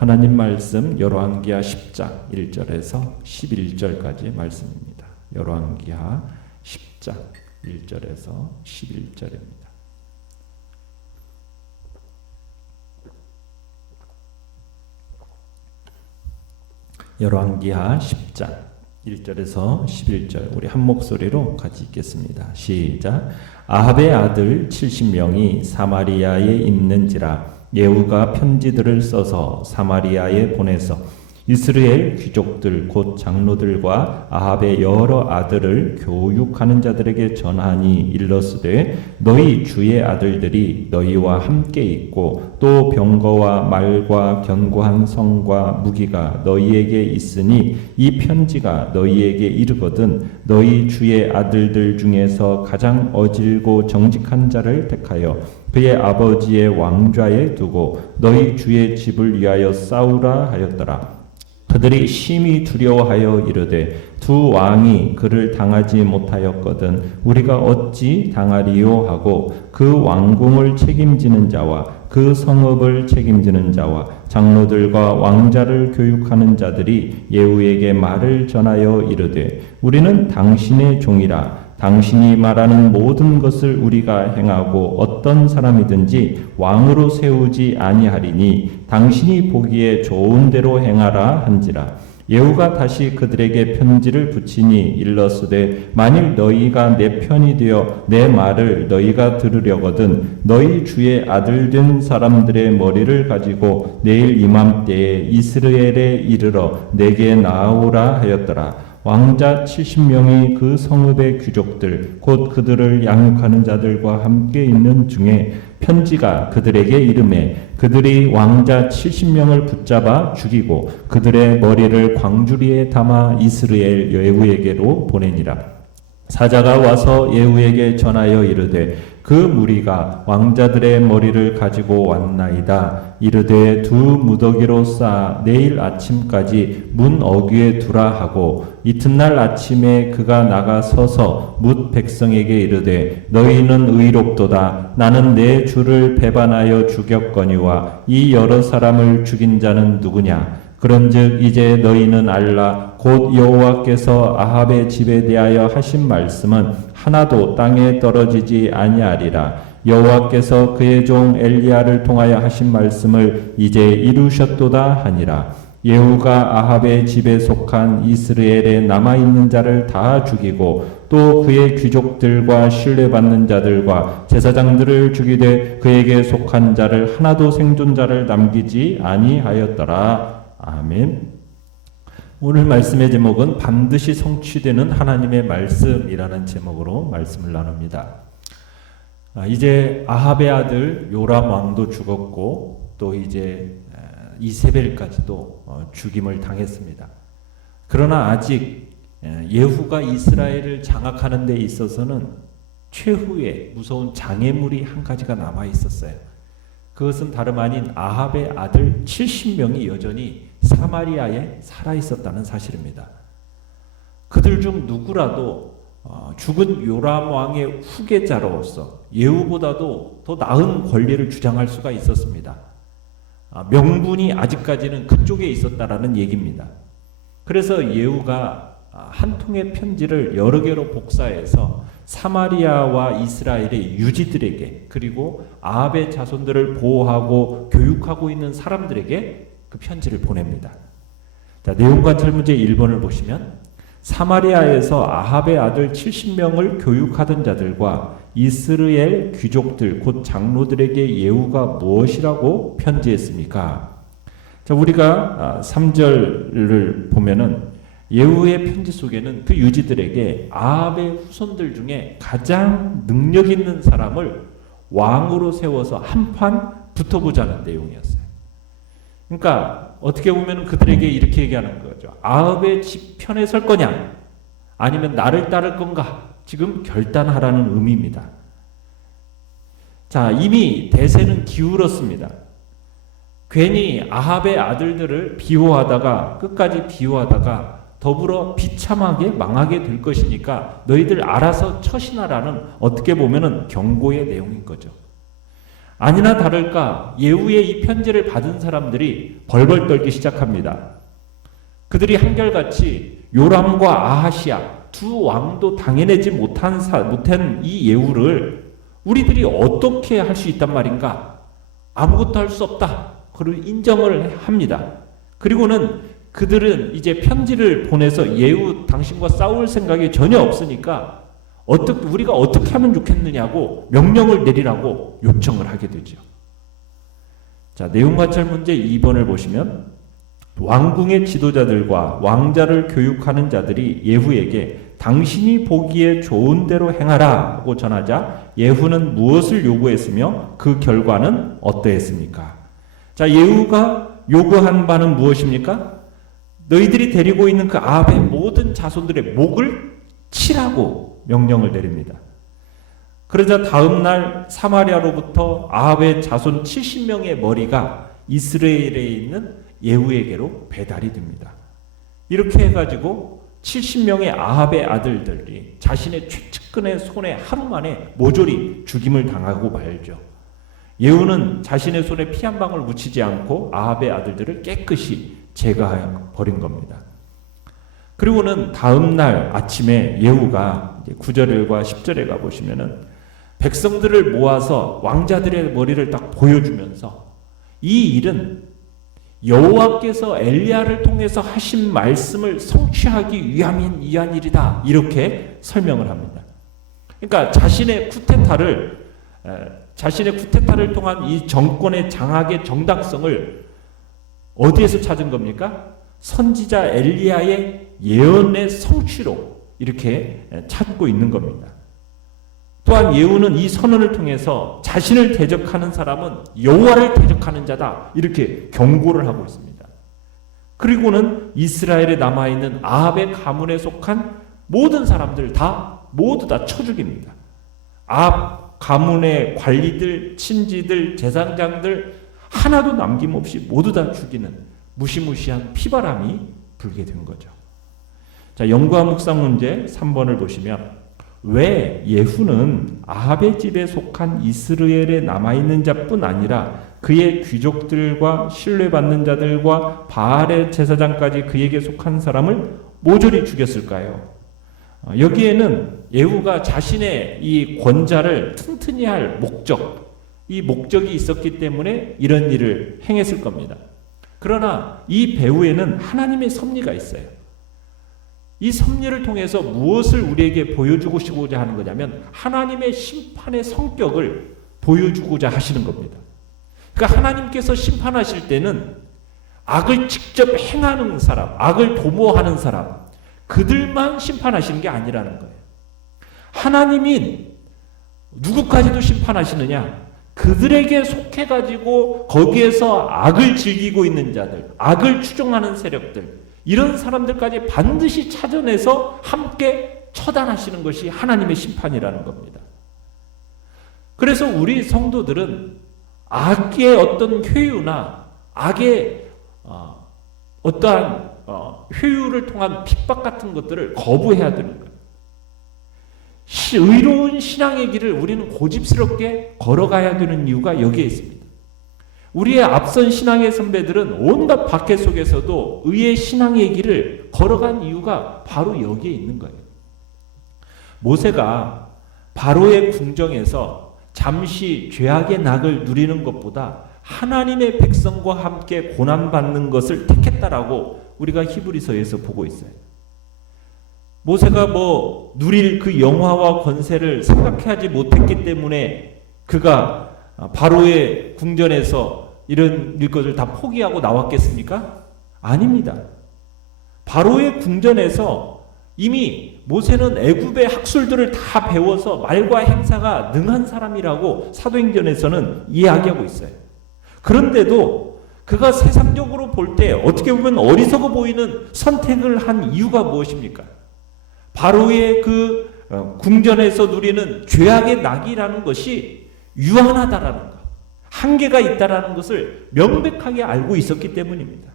하나님 말씀 열왕기하 10장 1절에서 11절까지 말씀입니다. 열왕기하 10장 1절에서 11절입니다. 열왕기하 10장 1절에서 11절 우리 한 목소리로 같이 읽겠습니다. 시작. 아합의 아들 70명이 사마리아에 있는지라 예후가 편지들을 써서 사마리아에 보내서 이스라엘 귀족들 곧 장로들과 아합의 여러 아들을 교육하는 자들에게 전하니 일러스되 너희 주의 아들들이 너희와 함께 있고 또 병거와 말과 견고한 성과 무기가 너희에게 있으니 이 편지가 너희에게 이르거든 너희 주의 아들들 중에서 가장 어질고 정직한 자를 택하여 그의 아버지의 왕좌에 두고 너희 주의 집을 위하여 싸우라 하였더라. 그들이 심히 두려워하여 이르되 두 왕이 그를 당하지 못하였거든 우리가 어찌 당하리요 하고 그 왕궁을 책임지는 자와 그 성읍을 책임지는 자와 장로들과 왕자를 교육하는 자들이 예후에게 말을 전하여 이르되 우리는 당신의 종이라 당신이 말하는 모든 것을 우리가 행하고 어떤 사람이든지 왕으로 세우지 아니하리니 당신이 보기에 좋은 대로 행하라 한지라. 예후가 다시 그들에게 편지를 붙이니 일러스되 만일 너희가 내 편이 되어 내 말을 너희가 들으려거든 너희 주의 아들 된 사람들의 머리를 가지고 내일 이맘때에 이스라엘에 이르러 내게 나아오라 하였더라. 왕자 70명이 그 성읍의 귀족들 곧 그들을 양육하는 자들과 함께 있는 중에 편지가 그들에게 이르매 그들이 왕자 70명을 붙잡아 죽이고 그들의 머리를 광주리에 담아 이스라엘 예후에게로 보내니라. 사자가 와서 예후에게 전하여 이르되 그 무리가 왕자들의 머리를 가지고 왔나이다. 이르되 두 무더기로 쌓아 내일 아침까지 문 어귀에 두라 하고 이튿날 아침에 그가 나가 서서 뭇 백성에게 이르되 너희는 의롭도다. 나는 내 주를 배반하여 죽였거니와 이 여러 사람을 죽인 자는 누구냐? 그런즉 이제 너희는 알라. 곧 여호와께서 아합의 집에 대하여 하신 말씀은 하나도 땅에 떨어지지 아니하리라. 여호와께서 그의 종 엘리야를 통하여 하신 말씀을 이제 이루셨도다 하니라. 예후가 아합의 집에 속한 이스라엘에 남아있는 자를 다 죽이고 또 그의 귀족들과 신뢰받는 자들과 제사장들을 죽이되 그에게 속한 자를 하나도 생존자를 남기지 아니하였더라. 아멘. 오늘 말씀의 제목은 반드시 성취되는 하나님의 말씀이라는 제목으로 말씀을 나눕니다. 이제 아합의 아들 요람 왕도 죽었고 또 이제 이세벨까지도 죽임을 당했습니다. 그러나 아직 예후가 이스라엘을 장악하는 데 있어서는 최후의 무서운 장애물이 한 가지가 남아 있었어요. 그것은 다름 아닌 아합의 아들 70명이 여전히 사마리아에 살아 있었다는 사실입니다. 그들 중 누구라도 죽은 요람 왕의 후계자로서 예후보다도 더 나은 권리를 주장할 수가 있었습니다. 명분이 아직까지는 그쪽에 있었다라는 얘기입니다. 그래서 예후가 한 통의 편지를 여러 개로 복사해서 사마리아와 이스라엘의 유지들에게 그리고 아합의 자손들을 보호하고 교육하고 있는 사람들에게 그 편지를 보냅니다. 자, 내용관찰 문제 1번을 보시면 사마리아에서 아합의 아들 70명을 교육하던 자들과 이스라엘 귀족들 곧 장로들에게 예후가 무엇이라고 편지했습니까? 자, 우리가 3절을 보면은 예후의 편지 속에는 그 유지들에게 아합의 후손들 중에 가장 능력 있는 사람을 왕으로 세워서 한판 붙어보자는 내용이었어요. 그러니까 어떻게 보면 그들에게 이렇게 얘기하는 거죠. 아합의 집 편에 설 거냐? 아니면 나를 따를 건가? 지금 결단하라는 의미입니다. 자, 이미 대세는 기울었습니다. 괜히 아합의 아들들을 비호하다가 끝까지 비호하다가 더불어 비참하게 망하게 될 것이니까 너희들 알아서 처신하라는 어떻게 보면은 경고의 내용인 거죠. 아니나 다를까 예후의 이 편지를 받은 사람들이 벌벌 떨기 시작합니다. 그들이 한결같이 요람과 아하시아 두 왕도 당해내지 못한 이 예후를 우리들이 어떻게 할 수 있단 말인가? 아무것도 할 수 없다. 그리고 인정을 합니다. 그리고는 그들은 이제 편지를 보내서 예후 당신과 싸울 생각이 전혀 없으니까 우리가 어떻게 하면 좋겠느냐고 명령을 내리라고 요청을 하게 되죠. 자, 내용관찰 문제 2번을 보시면 왕궁의 지도자들과 왕자를 교육하는 자들이 예후에게 당신이 보기에 좋은 대로 행하라고 전하자 예후는 무엇을 요구했으며 그 결과는 어떠했습니까? 자, 예후가 요구한 바는 무엇입니까? 너희들이 데리고 있는 그 아합의 모든 자손들의 목을 치라고 명령을 내립니다. 그러자 다음 날 사마리아로부터 아합의 자손 70명의 머리가 이스라엘에 있는 예후에게로 배달이 됩니다. 이렇게 해가지고 70명의 아합의 아들들이 자신의 최측근의 손에 하루 만에 모조리 죽임을 당하고 말죠. 예후는 자신의 손에 피 한 방울 묻히지 않고 아합의 아들들을 깨끗이 제거해 버린 겁니다. 그리고는 다음 날 아침에 예후가 9절과 10절에 가보시면은 백성들을 모아서 왕자들의 머리를 딱 보여주면서 이 일은 여호와께서 엘리야를 통해서 하신 말씀을 성취하기 위한 일이다. 이렇게 설명을 합니다. 그러니까 자신의 쿠데타를 통한 이 정권의 장악의 정당성을 어디에서 찾은 겁니까? 선지자 엘리야의 예언의 성취로 이렇게 찾고 있는 겁니다. 또한 예후는 이 선언을 통해서 자신을 대적하는 사람은 여호와를 대적하는 자다 이렇게 경고를 하고 있습니다. 그리고는 이스라엘에 남아있는 아합의 가문에 속한 모든 사람들 모두 다 쳐 죽입니다. 아합 가문의 관리들, 친지들, 제사장들 하나도 남김없이 모두 다 죽이는 무시무시한 피바람이 불게 된 거죠. 자, 연구와 묵상 문제 3번을 보시면 왜 예후는 아합의 집에 속한 이스라엘에 남아있는 자뿐 아니라 그의 귀족들과 신뢰받는 자들과 바알의 제사장까지 그에게 속한 사람을 모조리 죽였을까요? 여기에는 예후가 자신의 이 권자를 튼튼히 할 이 목적이 있었기 때문에 이런 일을 행했을 겁니다. 그러나 이 배후에는 하나님의 섭리가 있어요. 이 섭리를 통해서 무엇을 우리에게 보여주고자 하는 거냐면 하나님의 심판의 성격을 보여주고자 하시는 겁니다. 그러니까 하나님께서 심판하실 때는 악을 직접 행하는 사람, 악을 도모하는 사람, 그들만 심판하시는 게 아니라는 거예요. 하나님이 누구까지도 심판하시느냐? 그들에게 속해가지고 거기에서 악을 즐기고 있는 자들, 악을 추종하는 세력들, 이런 사람들까지 반드시 찾아내서 함께 처단하시는 것이 하나님의 심판이라는 겁니다. 그래서 우리 성도들은 악의 어떤 효유나 악의 어떠한 효유를 통한 핍박 같은 것들을 거부해야 되는 거예요. 의로운 신앙의 길을 우리는 고집스럽게 걸어가야 되는 이유가 여기에 있습니다. 우리의 앞선 신앙의 선배들은 온갖 박해 속에서도 의의 신앙의 길을 걸어간 이유가 바로 여기에 있는 거예요. 모세가 바로의 궁정에서 잠시 죄악의 낙을 누리는 것보다 하나님의 백성과 함께 고난받는 것을 택했다라고 우리가 히브리서에서 보고 있어요. 모세가 누릴 그 영화와 권세를 생각하지 못했기 때문에 그가 바로의 궁전에서 이런 일것을 다 포기하고 나왔겠습니까? 아닙니다. 바로의 궁전에서 이미 모세는 애굽의 학술들을 다 배워서 말과 행사가 능한 사람이라고 사도행전에서는 이야기하고 있어요. 그런데도 그가 세상적으로 볼 때 어떻게 보면 어리석어 보이는 선택을 한 이유가 무엇입니까? 바로의 그 궁전에서 누리는 죄악의 낙이라는 것이 유한하다라는 것, 한계가 있다라는 것을 명백하게 알고 있었기 때문입니다.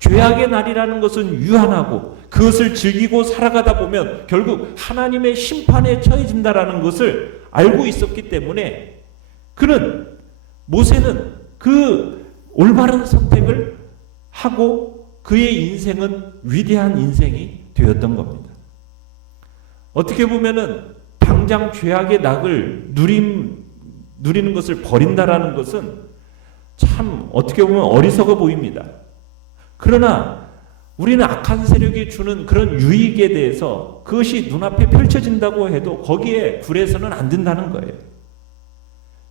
죄악의 날이라는 것은 유한하고 그것을 즐기고 살아가다 보면 결국 하나님의 심판에 처해진다라는 것을 알고 있었기 때문에 그는 모세는 그 올바른 선택을 하고 그의 인생은 위대한 인생이 되었던 겁니다. 어떻게 보면은 당장 죄악의 낙을 누리는 것을 버린다라는 것은 참 어떻게 보면 어리석어 보입니다. 그러나 우리는 악한 세력이 주는 그런 유익에 대해서 그것이 눈앞에 펼쳐진다고 해도 거기에 굴해서는 안 된다는 거예요.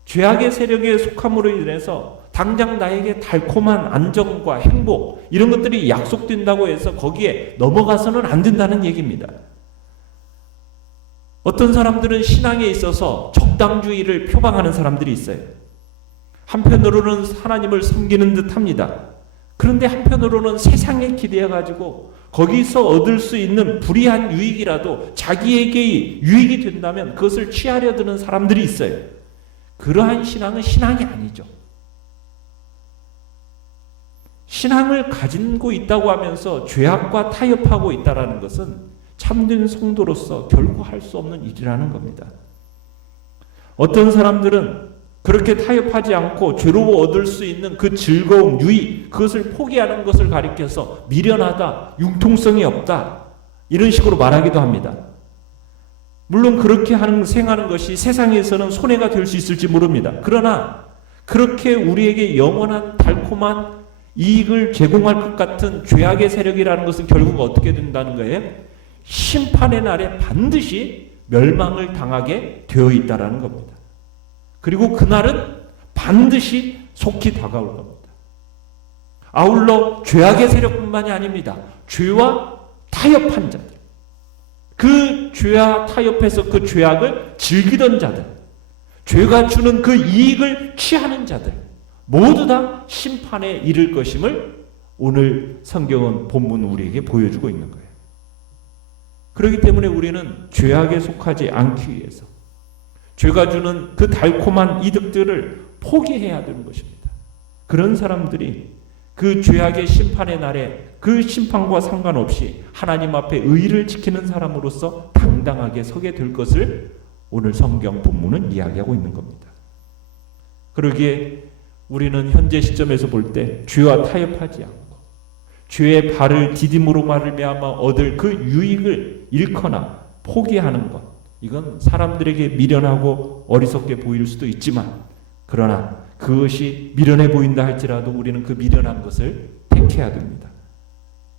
죄악의 세력에 속함으로 인해서 당장 나에게 달콤한 안정과 행복 이런 것들이 약속된다고 해서 거기에 넘어가서는 안 된다는 얘기입니다. 어떤 사람들은 신앙에 있어서 적당주의를 표방하는 사람들이 있어요. 한편으로는 하나님을 섬기는 듯 합니다. 그런데 한편으로는 세상에 기대어가지고 거기서 얻을 수 있는 불이한 유익이라도 자기에게 유익이 된다면 그것을 취하려 드는 사람들이 있어요. 그러한 신앙은 신앙이 아니죠. 신앙을 가지고 있다고 하면서 죄악과 타협하고 있다는 것은 참된 성도로서 결코 할 수 없는 일이라는 겁니다. 어떤 사람들은 그렇게 타협하지 않고 죄로 얻을 수 있는 그 즐거움, 유익, 그것을 포기하는 것을 가리켜서 미련하다, 융통성이 없다 이런 식으로 말하기도 합니다. 물론 그렇게 행하는 것이 세상에서는 손해가 될 수 있을지 모릅니다. 그러나 그렇게 우리에게 영원한 달콤한 이익을 제공할 것 같은 죄악의 세력이라는 것은 결국 어떻게 된다는 거예요? 심판의 날에 반드시 멸망을 당하게 되어 있다는 겁니다. 그리고 그날은 반드시 속히 다가올 겁니다. 아울러 죄악의 세력뿐만이 아닙니다. 죄와 타협한 자들, 그 죄와 타협해서 그 죄악을 즐기던 자들, 죄가 주는 그 이익을 취하는 자들 모두 다 심판에 이를 것임을 오늘 성경은 본문 우리에게 보여주고 있는 거예요. 그렇기 때문에 우리는 죄악에 속하지 않기 위해서 죄가 주는 그 달콤한 이득들을 포기해야 되는 것입니다. 그런 사람들이 그 죄악의 심판의 날에 그 심판과 상관없이 하나님 앞에 의를 지키는 사람으로서 당당하게 서게 될 것을 오늘 성경 본문은 이야기하고 있는 겁니다. 그러기에 우리는 현재 시점에서 볼 때 죄와 타협하지 않고 죄의 발을 디딤으로 말미암아 얻을 그 유익을 잃거나 포기하는 것, 이건 사람들에게 미련하고 어리석게 보일 수도 있지만 그러나 그것이 미련해 보인다 할지라도 우리는 그 미련한 것을 택해야 됩니다.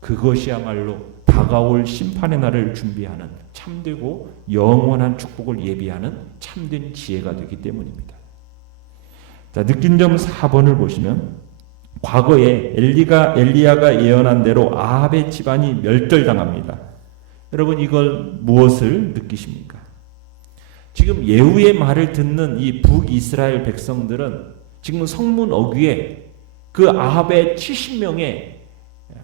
그것이야말로 다가올 심판의 날을 준비하는 참되고 영원한 축복을 예비하는 참된 지혜가 되기 때문입니다. 자, 느낀 점 4번을 보시면 과거에 엘리야가 예언한 대로 아합의 집안이 멸절당합니다. 여러분 이걸 무엇을 느끼십니까? 지금 예후의 말을 듣는 이 북이스라엘 백성들은 지금 성문 어귀에 그 아합의 70명의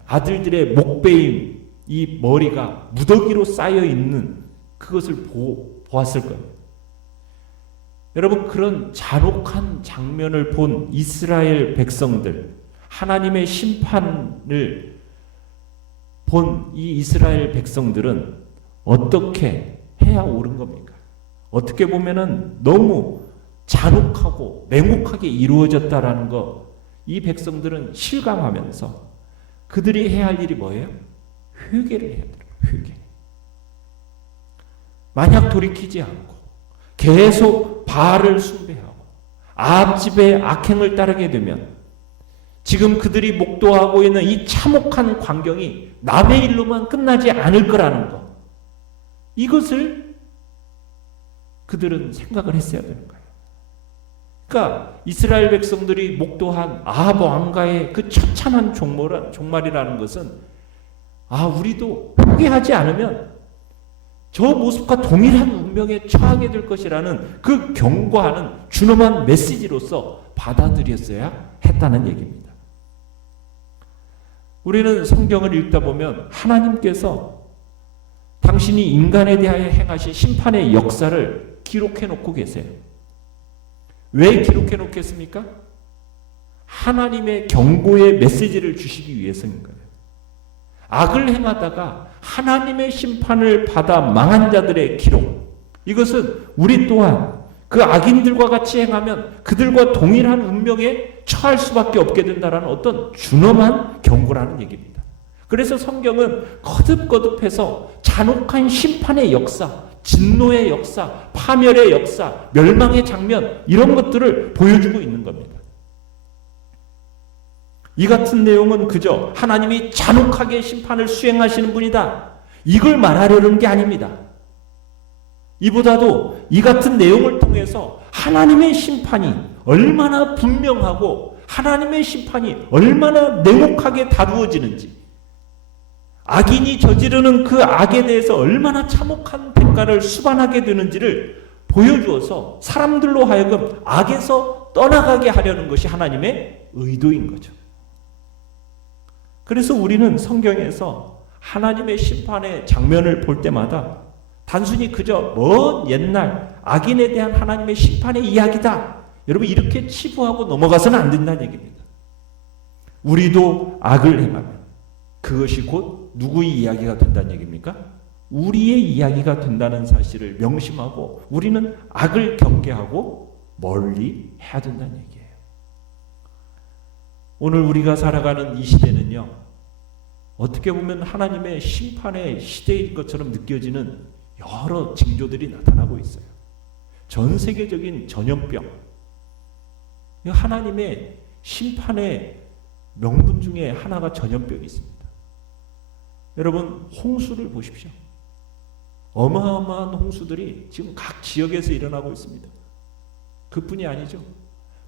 아들들의 목베임 이 머리가 무더기로 쌓여 있는 그것을 보았을 거예요. 여러분 그런 잔혹한 장면을 본 이스라엘 백성들, 하나님의 심판을 본 이 이스라엘 백성들은 어떻게 해야 옳은 겁니까? 어떻게 보면은 너무 잔혹하고 맹혹하게 이루어졌다라는 거, 이 백성들은 실감하면서 그들이 해야 할 일이 뭐예요? 회개를 해야 돼요. 회개. 만약 돌이키지 않고 계속 바알을 숭배하고 아합집의 악행을 따르게 되면 지금 그들이 목도하고 있는 이 참혹한 광경이 남의 일로만 끝나지 않을 거라는 것, 이것을 그들은 생각을 했어야 되는 거예요. 그러니까 이스라엘 백성들이 목도한 아합 왕가의 그 처참한 종말이라는 것은 우리도 포기하지 않으면 저 모습과 동일한 운명에 처하게 될 것이라는 그 경고하는 준엄한 메시지로서 받아들였어야 했다는 얘기입니다. 우리는 성경을 읽다 보면 하나님께서 당신이 인간에 대하여 행하신 심판의 역사를 기록해 놓고 계세요. 왜 기록해 놓겠습니까? 하나님의 경고의 메시지를 주시기 위해서인 거예요. 악을 행하다가 하나님의 심판을 받아 망한 자들의 기록, 이것은 우리 또한 그 악인들과 같이 행하면 그들과 동일한 운명에 처할 수밖에 없게 된다는 어떤 준엄한 경고라는 얘기입니다. 그래서 성경은 거듭거듭해서 잔혹한 심판의 역사, 진노의 역사, 파멸의 역사, 멸망의 장면 이런 것들을 보여주고 있는 겁니다. 이 같은 내용은 그저 하나님이 잔혹하게 심판을 수행하시는 분이다, 이걸 말하려는 게 아닙니다. 이보다도 이 같은 내용을 통해서 하나님의 심판이 얼마나 분명하고 하나님의 심판이 얼마나 냉혹하게 다루어지는지, 악인이 저지르는 그 악에 대해서 얼마나 참혹한 대가를 수반하게 되는지를 보여주어서 사람들로 하여금 악에서 떠나가게 하려는 것이 하나님의 의도인 거죠. 그래서 우리는 성경에서 하나님의 심판의 장면을 볼 때마다 단순히 그저 먼 옛날 악인에 대한 하나님의 심판의 이야기다, 여러분 이렇게 치부하고 넘어가서는 안 된다는 얘기입니다. 우리도 악을 행하면 그것이 곧 누구의 이야기가 된다는 얘기입니까? 우리의 이야기가 된다는 사실을 명심하고 우리는 악을 경계하고 멀리 해야 된다는 얘기예요. 오늘 우리가 살아가는 이 시대는요, 어떻게 보면 하나님의 심판의 시대인 것처럼 느껴지는 여러 징조들이 나타나고 있어요. 전 세계적인 전염병, 하나님의 심판의 명분 중에 하나가 전염병이 있습니다. 여러분 홍수를 보십시오. 어마어마한 홍수들이 지금 각 지역에서 일어나고 있습니다. 그뿐이 아니죠.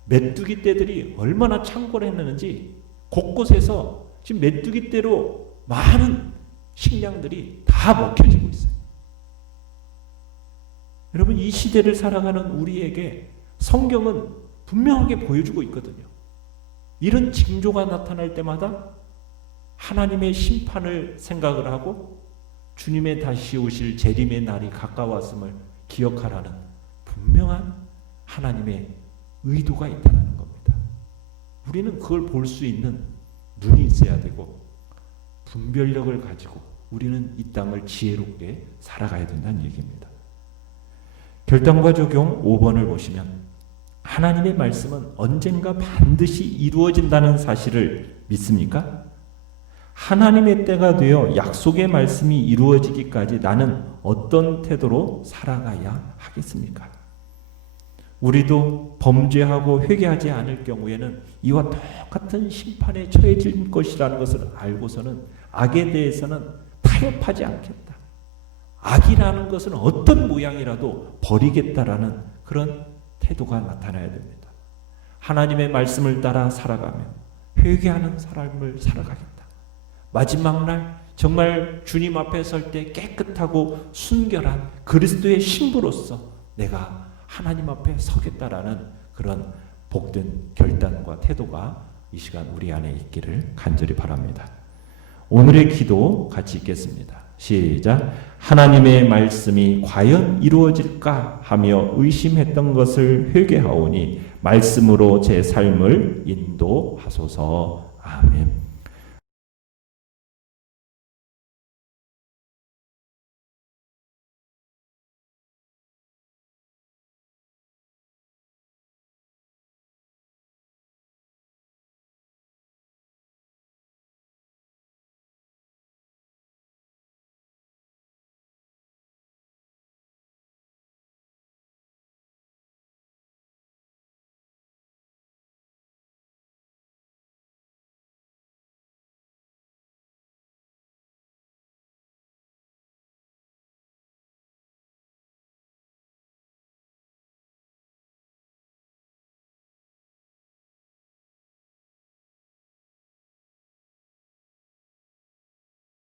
메뚜기 떼들이 얼마나 창궐 했는지 곳곳에서 지금 메뚜기 떼로 많은 식량들이 다 먹혀지고 있어요. 여러분 이 시대를 살아가는 우리에게 성경은 분명하게 보여주고 있거든요. 이런 징조가 나타날 때마다 하나님의 심판을 생각을 하고 주님의 다시 오실 재림의 날이 가까웠음을 기억하라는 분명한 하나님의 의도가 있다는 겁니다. 우리는 그걸 볼 수 있는 눈이 있어야 되고 분별력을 가지고 우리는 이 땅을 지혜롭게 살아가야 된다는 얘기입니다. 결단과 적용 5번을 보시면 하나님의 말씀은 언젠가 반드시 이루어진다는 사실을 믿습니까? 하나님의 때가 되어 약속의 말씀이 이루어지기까지 나는 어떤 태도로 살아가야 하겠습니까? 우리도 범죄하고 회개하지 않을 경우에는 이와 똑같은 심판에 처해질 것이라는 것을 알고서는 악에 대해서는 타협하지 않겠다. 악이라는 것은 어떤 모양이라도 버리겠다라는 그런 태도가 나타나야 됩니다. 하나님의 말씀을 따라 살아가며 회개하는 삶을 살아가겠다. 마지막 날 정말 주님 앞에 설 때 깨끗하고 순결한 그리스도의 신부로서 내가 하나님 앞에 서겠다라는 그런 복된 결단과 태도가 이 시간 우리 안에 있기를 간절히 바랍니다. 오늘의 기도 같이 읽겠습니다. 시작. 하나님의 말씀이 과연 이루어질까 하며 의심했던 것을 회개하오니 말씀으로 제 삶을 인도하소서. 아멘.